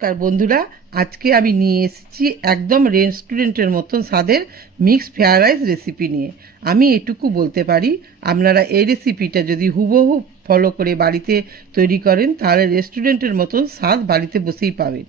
নমস্কার বন্ধুরা, আজকে আমি নিয়ে এসেছি একদম রেস্টুরেন্টের মতন স্বাদের মিক্সড ফ্রায়েড রাইস রেসিপি নিয়ে। আমি এটুকু বলতে পারি, আপনারা এই রেসিপিটা যদি হুবহু ফলো করে বাড়িতে তৈরি করেন তাহলে রেস্টুরেন্টের মতন স্বাদ বাড়িতে বসেই পাবেন।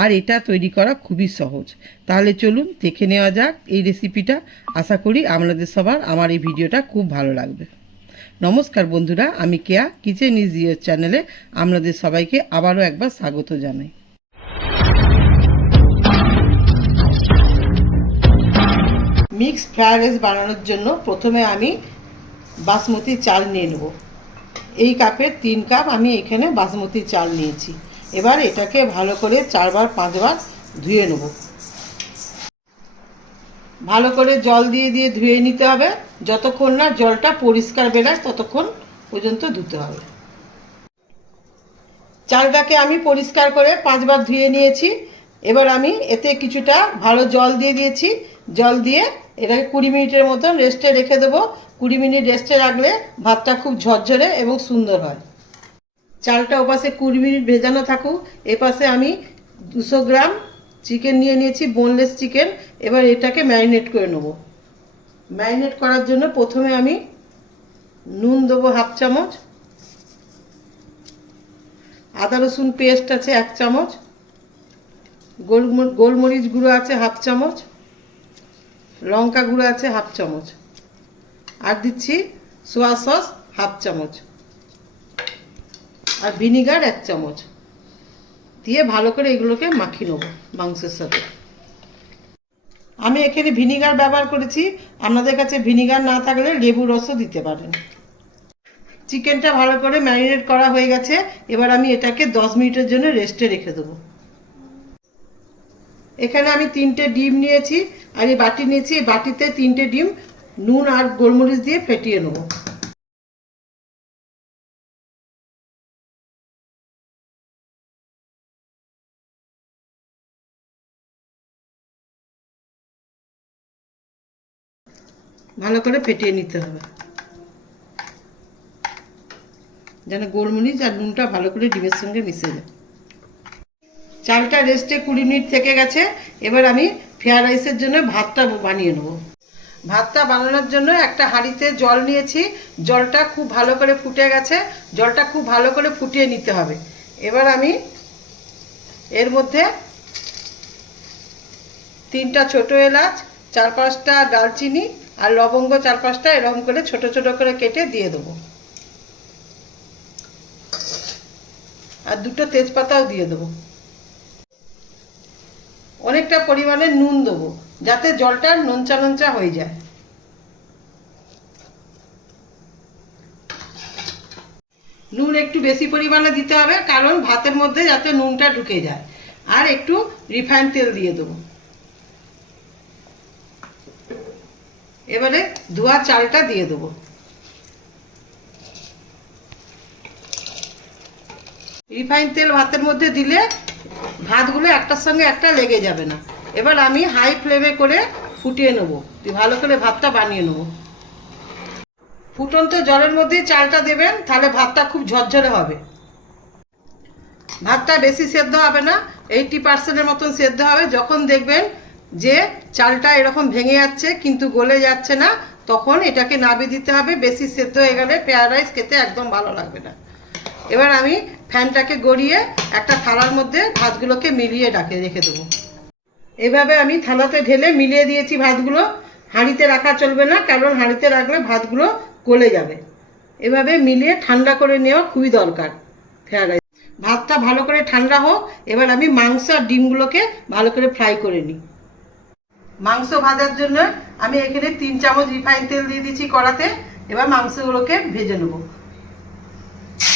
আর এটা তৈরি করা খুবই সহজ। তাহলে চলুন দেখে নেওয়া যাক এই রেসিপিটা। আশা করি আপনাদের সবার আমার এই ভিডিওটা খুব ভালো লাগবে। নমস্কার বন্ধুরা, আমি কেয়া কিচেন ইজ ইয়োর চ্যানেলে আপনাদের সবাইকে আবারও একবার স্বাগত জানাই। মিক্সড ফ্রায়েড রাইস বানানোর জন্য প্রথমে আমি বাসমতি চাল নিয়ে নেব। এই কাপের 3 কাপ আমি এখানে বাসমতি চাল নিয়েছি। এবার এটাকে ভালো করে 4বার 5বার ধুয়ে নেব। ভালো করে জল দিয়ে দিয়ে ধুয়ে নিতে হবে। যতক্ষণ না জলটা পরিষ্কার বেরায় ততক্ষণ পর্যন্ত ধুতে হবে। চালটাকে আমি পরিষ্কার করে 5বার ধুয়ে নিয়েছি। এবার আমি এতে কিছুটা ভালো জল দিয়ে দিয়েছি। জল দিয়ে এটাকে 20 মিনিটের মতন রেস্টে রেখে দেবো। 20 মিনিট রেস্টে রাখলে ভাতটা খুব ঝরঝরে এবং সুন্দর হয়। চালটা ওপাশে 20 মিনিট ভেজানো থাকুক। এপাশে আমি 200 গ্রাম চিকেন নিয়ে নিয়েছি, বোনলেস চিকেন। এবার এটাকে ম্যারিনেট করে নেব। ম্যারিনেট করার জন্য প্রথমে আমি নুন দেবো 1/2 চামচ, আদা রসুন পেস্ট আছে 1 চামচ, গোলমরিচ গুঁড়ো আছে 1/2 চামচ, লঙ্কা গুঁড়ো আছে 1/2 চামচ, আর দিচ্ছি সোয়া সস 1/2 চামচ, আর ভিনিগার 1 চামচ দিয়ে ভালো করে এগুলোকে মাখিয়ে নেব মাংসের সাথে। আমি এখানে ভিনিগার ব্যবহার করেছি, আপনাদের কাছে ভিনিগার না থাকলে লেবুর রসও দিতে পারেন। চিকেনটা ভালো করে ম্যারিনেট করা হয়ে গেছে। এবার আমি এটাকে 10 মিনিটের জন্য রেস্টে রেখে দেবো। এখানে আমি 3টে ডিম নিয়েছি আর এই বাটি নিয়েছি। এই বাটিতে 3টে ডিম নুন আর গোলমরিচ দিয়ে ফেটিয়ে নেব। ভালো করে ফেটিয়ে নিতে হবে যেন গোলমরিচ আর নুনটা ভালো করে ডিমের সঙ্গে মিশে যায়। চালটা রেস্টে 20 মিনিট থেকে গেছে। এবার আমি ফ্রায়েড রাইসের জন্য ভাতটা বানিয়ে নেব। ভাতটা বানানোর জন্য একটা হাঁড়িতে জল নিয়েছি। জলটা খুব ভালো করে ফুটে গেছে। জলটা খুব ভালো করে ফুটিয়ে নিতে হবে। এবার আমি এর মধ্যে 3টা ছোট এলাচ, 4-5টা দারচিনি আর লবঙ্গ 4-5টা এরকম করে ছোট ছোট করে কেটে দিয়ে দেবো। আর 2টো তেজপাতাও দিয়ে দেবো। অনেকটা পরিমাণে নুন দেবো যাতে জলটা নোনচা নোনচা হয়ে যায়। নুন একটু বেশি পরিমাণে দিতে হবে কারণ ভাতের মধ্যে যাতে নুনটা ঢুকে যায়। আর একটু রিফাইন তেল দিয়ে দেবো। এবারে ধোয়া চালটা দিয়ে দেবো। রিফাইন তেল ভাতের মধ্যে দিলে ভাতগুলো একটার সঙ্গে একটা লেগে যাবে না। এবার আমি হাই ফ্লেমে করে ফুটিয়ে নেব, ভালো করে ভাতটা বানিয়ে নেব। ফুটন্ত জলের মধ্যেই চালটা দেবেন, তাহলে ভাতটা খুব ঝরঝরে হবে। ভাতটা বেশি সেদ্ধ হবে না, 80%-এর মতন সেদ্ধ হবে। যখন দেখবেন যে চালটা এরকম ভেঙে যাচ্ছে কিন্তু গলে যাচ্ছে না, তখন এটাকে নামিয়ে দিতে হবে। বেশি সেদ্ধ হয়ে গেলে ফ্রায়েড রাইস খেতে একদম ভালো লাগবে না। এবার আমি ফ্যানটাকে গড়িয়ে একটা থালার মধ্যে ভাতগুলোকে মিলিয়ে রেখে দেবো। এভাবে আমি থালাতে ঢেলে মিলিয়ে দিয়েছি ভাতগুলো। হাঁড়িতে রাখা চলবে না, কারণ হাঁড়িতে রাখলে ভাতগুলো গলে যাবে। এভাবে মিলিয়ে ঠান্ডা করে নেওয়া খুবই দরকার ফ্রায়েড রাইস। ভাতটা ভালো করে ঠান্ডা হোক। এবার আমি মাংস আর ডিমগুলোকে ভালো করে ফ্রাই করে নিই। মাংস ভাজার জন্য আমি এখানে 3 চামচ রিফাইন তেল দিয়ে দিচ্ছি কড়াতে। এবার মাংসগুলোকে ভেজে নেব।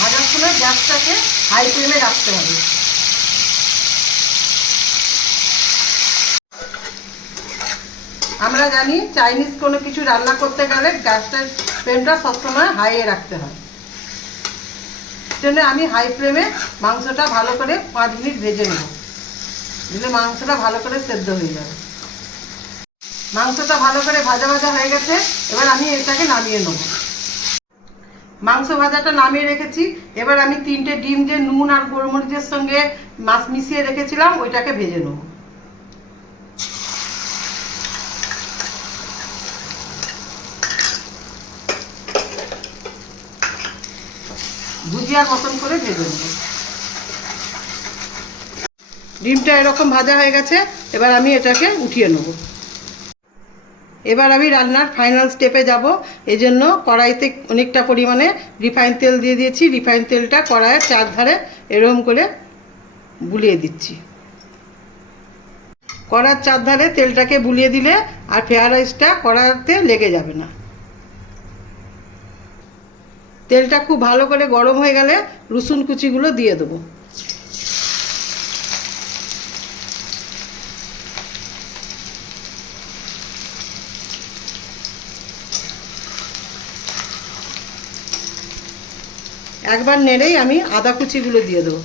ভাজার সময় গ্যাসটাকে হাই ফ্লেমে রাখতে হবে। আমরা জানি চাইনিজ কোনো কিছু রান্না করতে গেলে গ্যাসটার ফ্লেমটা সবসময় হাইয়ে রাখতে হয়। জন্য আমি হাই ফ্লেমে মাংসটা ভালো করে 5 মিনিট ভেজে নেব। দিলে মাংসটা ভালো করে সেদ্ধ হয়ে যাবে। মাংসটা ভালো করে ভাজা ভাজা হয়ে গেছে। এবার আমি এটাকে নামিয়ে নেব। মাংস ভাজাটা নামিয়ে রেখেছি। এবার আমি 3টে ডিম যে নুন আর গোলমরিচের সঙ্গে মাছ মিশিয়ে রেখেছিলাম ওইটাকে ভেজে নেব। ভুজিয়ার মতন করে ভেজে নেব। ডিমটা এরকম ভাজা হয়ে গেছে, এবার আমি এটাকে উঠিয়ে নেব। এবার আমি রান্নার ফাইনাল স্টেপে যাব। এই জন্য কড়াইতে অনেকটা পরিমাণে রিফাইন তেল দিয়ে দিয়েছি। রিফাইন তেলটা কড়াইয়ের চারধারে এরকম করে বুলিয়ে দিচ্ছি। কড়ার চারধারে তেলটাকে বুলিয়ে দিলে আর ফ্রাইড রাইসটা কড়াতে লেগে যাবে না। তেলটা খুব ভালো করে গরম হয়ে গেলে রসুন কুচিগুলো দিয়ে দেবো। একবার নেড়েই আমি আদা কুচিগুলো দিয়ে দেবো।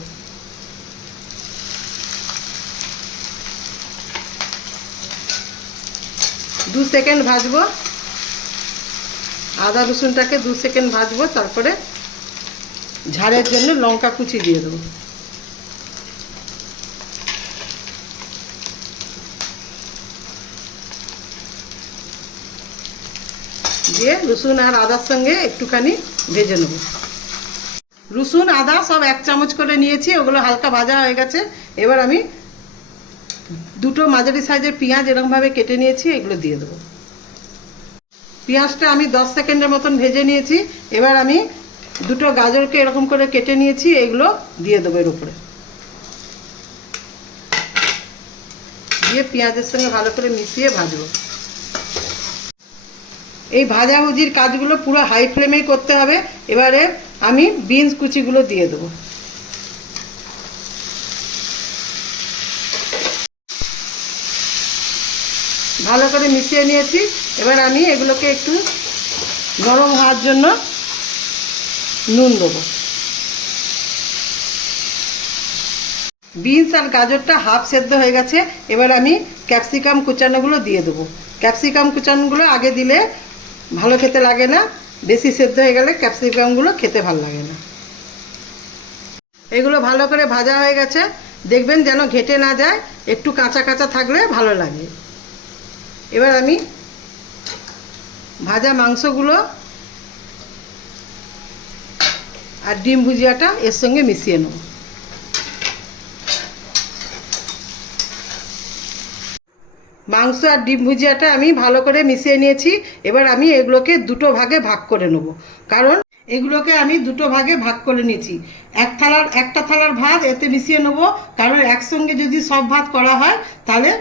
দু সেকেন্ড ভাজবো, আদা রসুনটাকে 2 সেকেন্ড ভাজবো। তারপরে ঝালের জন্য লঙ্কা কুচি দিয়ে দেবো। দিয়ে রসুন আর আদার সঙ্গে একটুখানি ভেজে নেব। রসুন আদা সব 1 চামচ করে নিয়েছি, ওগুলো হালকা ভাজা হয়ে গেছে। এবার আমি 2টো মাঝারি সাইজের পেঁয়াজ এরকমভাবে কেটে নিয়েছি, এগুলো দিয়ে দেবো। পেঁয়াজটা আমি 10 সেকেন্ডের মতন ভেজে নিয়েছি। এবার আমি 2টো গাজরকে এরকম করে কেটে নিয়েছি, এগুলো দিয়ে দেবো এর উপরে। দিয়ে পেঁয়াজের সঙ্গে ভালো করে মিশিয়ে ভাজবো। এই ভাজাভুজির কাজগুলো পুরো হাই ফ্লেমেই করতে হবে। এবারে আমি বিনস কুচিগুলো দিয়ে দেবো। ভালো করে মিশিয়ে নিয়েছি। এবার আমি এগুলোকে একটু নরম হওয়ার জন্য নুন দেবো। বিনস আর গাজরটা হাফ সেদ্ধ হয়ে গেছে। এবার আমি ক্যাপসিকাম কুচানোগুলো দিয়ে দেবো। ক্যাপসিকাম কুচানোগুলো আগে দিলে ভালো খেতে লাগে না, বেশি সেদ্ধ হয়ে গেলে ক্যাপসিকামগুলো খেতে ভালো লাগে না। এগুলো ভালো করে ভাজা হয়ে গেছে, দেখবেন যেন ঘেটে না যায়, একটু কাঁচা কাঁচা থাকলে ভালো লাগে। এবার আমি ভাজা মাংসগুলো আর ডিম ভুজিয়াটা এর সঙ্গে মিশিয়ে নেব। মাংস আর ডিম ভুজিয়াটা আমি ভালো করে মিশিয়ে নিয়েছি। এবার আমি এগুলোকে 2টো ভাগে ভাগ করে নেব, কারণ এগুলোকে আমি 2টো ভাগে ভাগ করে নিয়েছি। একটা থালার ভাত এতে মিশিয়ে নেব, কারণ একসঙ্গে যদি সব ভাত করা হয় তাহলে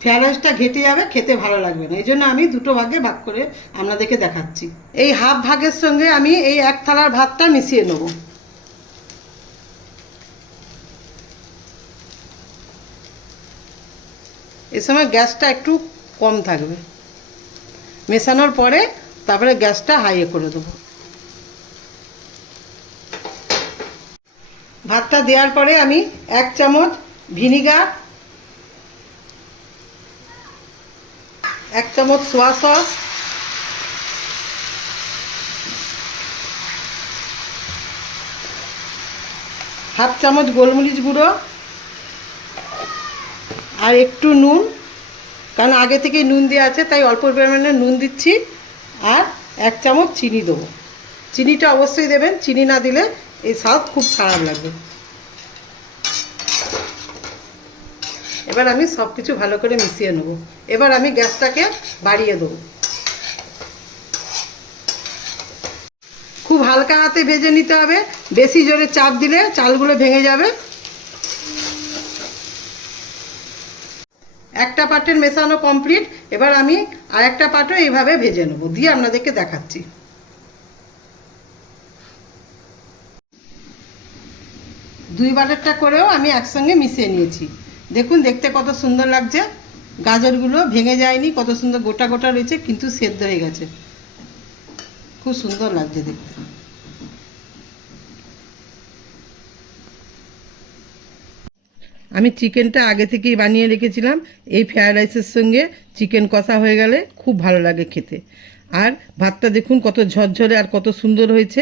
ফ্রাইড রাইসটা ঘেটে যাবে, খেতে ভালো লাগবে না। এই জন্য আমি 2টো ভাগে ভাগ করে আপনাদেরকে দেখাচ্ছি। এই হাফ ভাগের সঙ্গে আমি এই 1 থালার ভাতটা মিশিয়ে নেব। এ সময় গ্যাসটা একটু কম থাকবে, মেশানোর পরে তারপরে গ্যাসটা হাইয়ে করে দেবো। ভাতটা দেওয়ার পরে আমি 1 চামচ ভিনিগার, 1 চামচ সোয়া সস, হাফ চামচ গোলমরিচ গুঁড়ো আর একটু নুন, কারণ আগে থেকেই নুন দেওয়া আছে তাই অল্প পরিমাণে নুন দিচ্ছি। আর 1 চামচ চিনি দেবো। চিনিটা অবশ্যই দেবেন, চিনি না দিলে এই স্বাদ খুব খারাপ লাগবে। এবার আমি সব কিছু ভালো করে মিশিয়ে নেব। এবার আমি গ্যাসটাকে বাড়িয়ে দেবো। খুব হালকা হাতে ভেজে নিতে হবে, বেশি জোরে চাপ দিলে চালগুলো ভেঙে যাবে। একটা পাটের মেশানো কমপ্লিট। এবার আমি আরেকটা পাটও এইভাবে ভেজে নেব, দিয়ে আপনাদেরকে দেখাচ্ছি। দুই বারেরটা করেও আমি একসঙ্গে মিশিয়ে নিয়েছি। দেখুন দেখতে কত সুন্দর লাগছে, গাজরগুলো ভেঙে যায়নি, কত সুন্দর গোটা গোটা রয়েছে, কিন্তু সেদ্ধ হয়ে গেছে, খুব সুন্দর লাগছে দেখতে। আমি চিকেনটা আগে থেকেই বানিয়ে রেখেছিলাম, এই ফ্রায়েড রাইসের সঙ্গে চিকেন কষা হয়ে গেলে খুব ভালো লাগে খেতে। আর ভাতটা দেখুন কত ঝরঝরে আর কত সুন্দর হয়েছে।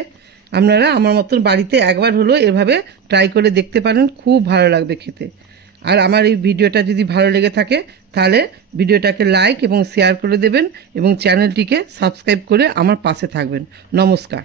আপনারা আমার মতন বাড়িতে একবার হলো এভাবে ট্রাই করে দেখতে পারেন, খুব ভালো লাগবে খেতে। আর আমার এই ভিডিওটা যদি ভালো লেগে থাকে তাহলে ভিডিওটাকে লাইক এবং শেয়ার করে দেবেন এবং চ্যানেলটিকে সাবস্ক্রাইব করে আমার পাশে থাকবেন। নমস্কার।